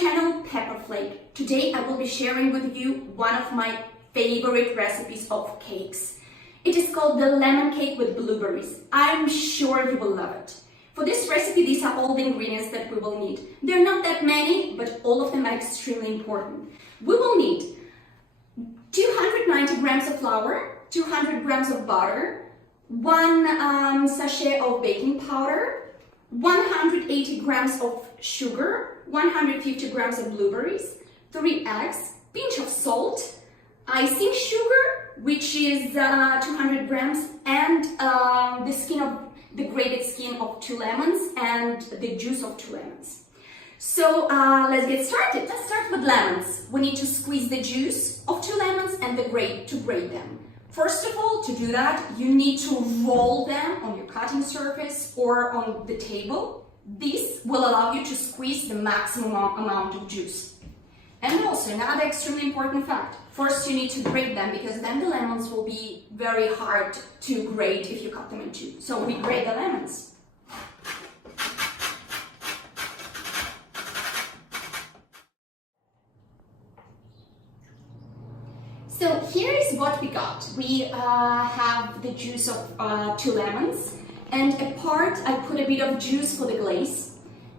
channel Pepper Flake. Today I will be sharing with you one of my favorite recipes of cakes. It is called the lemon cake with blueberries. I'm sure you will love it. For this recipe, these are all the ingredients that we will need. They're not that many, but all of them are extremely important. We will need 290 grams of flour, 200 grams of butter, 1 sachet of baking powder, 180 grams of sugar, 150 grams of blueberries, 3 eggs, pinch of salt, icing sugar, which is 200 grams, and the grated skin of 2 lemons and the juice of 2 lemons. So let's get started. Let's start with lemons. We need to squeeze the juice of 2 lemons and to grate them. First of all, to do that, you need to roll them on your cutting surface or on the table. This will allow you to squeeze the maximum amount of juice. And also, another extremely important fact. First, you need to grate them because then the lemons will be very hard to grate if you cut them in two. So we grate the lemons. So here is what we got. We have the juice of 2 lemons, and apart I put a bit of juice for the glaze,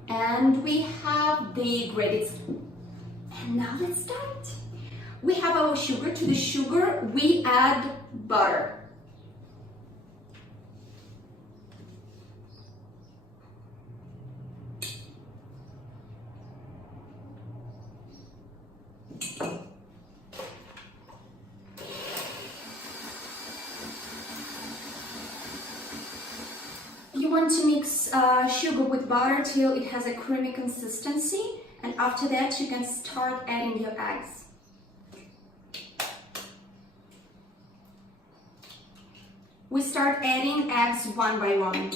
and we have the grated skin. And now let's start. We have our sugar. To the sugar we add butter. You want to mix sugar with butter till it has a creamy consistency, and after that you can start adding your eggs. We start adding eggs one by one.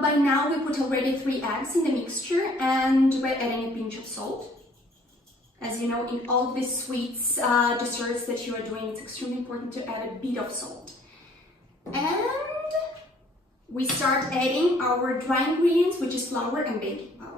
By now we put already 3 eggs in the mixture, and we're adding a pinch of salt. As you know, in all of these sweets, desserts that you are doing, it's extremely important to add a bit of salt. And we start adding our dry ingredients, which is flour and baking powder.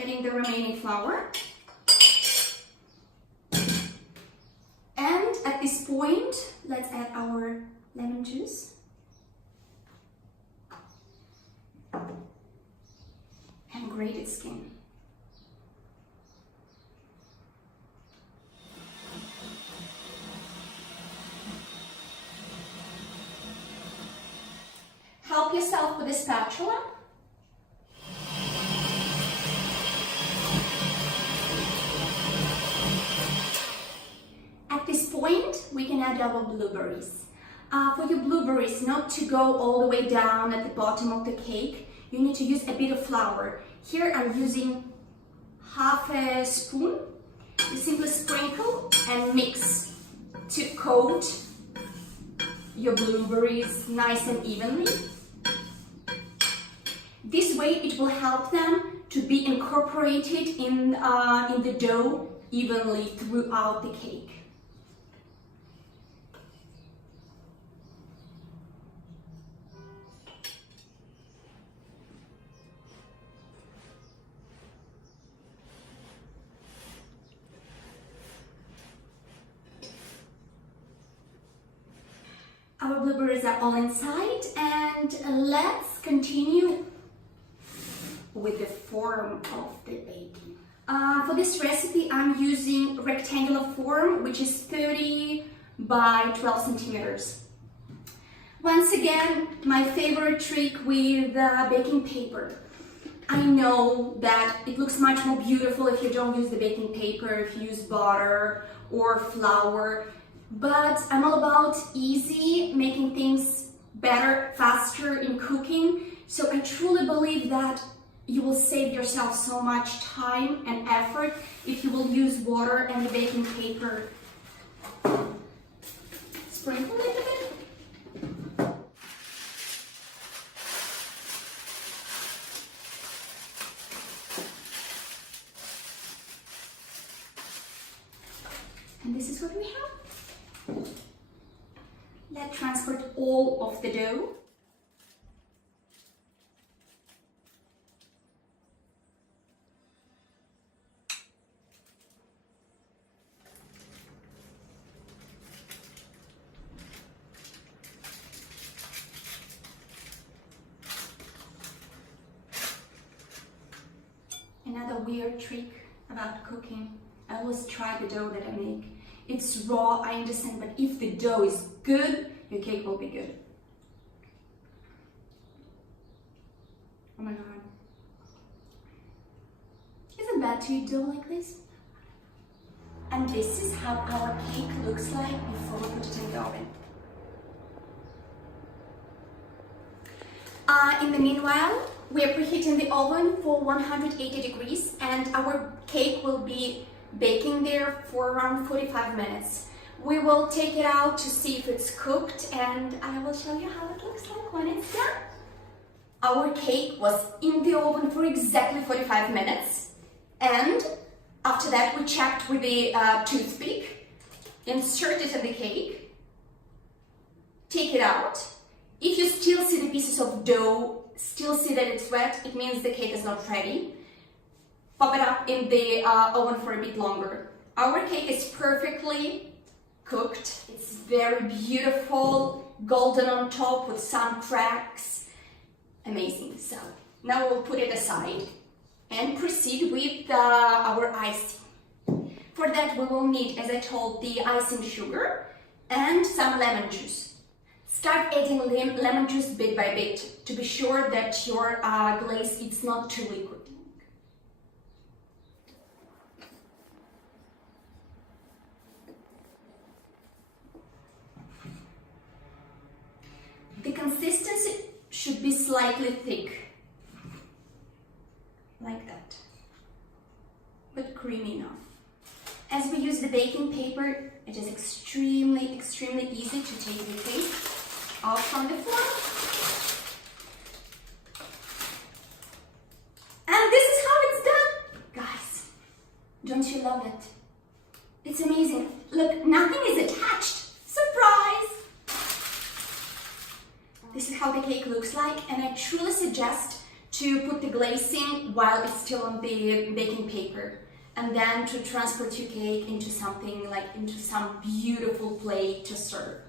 Adding the remaining flour, and at this point let's add our lemon juice and grated skin. Help yourself with a spatula. At this point, we can add our blueberries. For your blueberries not to go all the way down at the bottom of the cake, you need to use a bit of flour. Here I'm using half a spoon. You simply sprinkle and mix to coat your blueberries nice and evenly. This way it will help them to be incorporated in the dough evenly throughout the cake. Our blueberries are all inside, and let's continue with the form of the baking. For this recipe, I'm using rectangular form, which is 30 by 12 centimeters. Once again, my favorite trick with baking paper. I know that it looks much more beautiful if you don't use the baking paper, if you use butter or flour, but I'm all about easy, making things better, faster in cooking. So I truly believe that you will save yourself so much time and effort if you will use water and the baking paper. Sprinkle it a bit. And this is what we have. Let's transport all of the dough. Another weird trick about cooking, I always try the dough that I make. It's raw, I understand, but if the dough is good, your cake will be good. Oh my god. Is it bad to eat dough like this? And this is how our cake looks like before we put it in the oven. In the meanwhile, we are preheating the oven for 180 degrees and our cake will be baking there for around 45 minutes. We will take it out to see if it's cooked and I will show you how it looks like when it's done. Our cake was in the oven for exactly 45 minutes and after that we checked with the toothpick, insert it in the cake, take it out. If you still see the pieces of dough, still see that it's wet, it means the cake is not ready. Pop it up in the oven for a bit longer. Our cake is perfectly cooked. It's very beautiful, golden on top with some cracks. Amazing. So now we'll put it aside and proceed with our icing. For that we will need, as I told, the icing sugar and some lemon juice. Start adding lemon juice bit by bit to be sure that your glaze is not too liquid. The consistency should be slightly thick, like that, but creamy enough. As we use the baking paper, it is extremely easy to take the cake off from the form. And this is how it's done. Guys, don't you love it? It's amazing. Look, nothing is attached. Surprise! This is how the cake looks like, and I truly suggest to put the glazing while it's still on the baking paper, and then to transport your cake into something like into some beautiful plate to serve.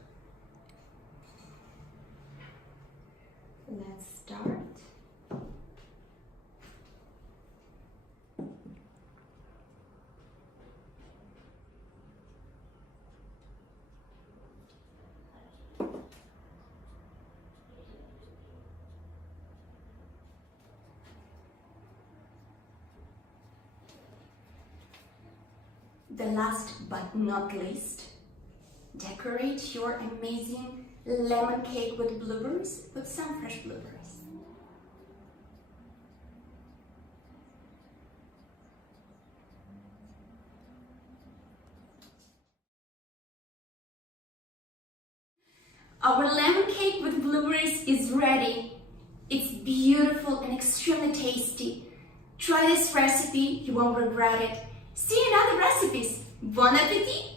Let's start. The last but not least, decorate your amazing lemon cake with blueberries, with some fresh blueberries. Our lemon cake with blueberries is ready. It's beautiful and extremely tasty. Try this recipe, you won't regret it. See you in other recipes. Bon appetit!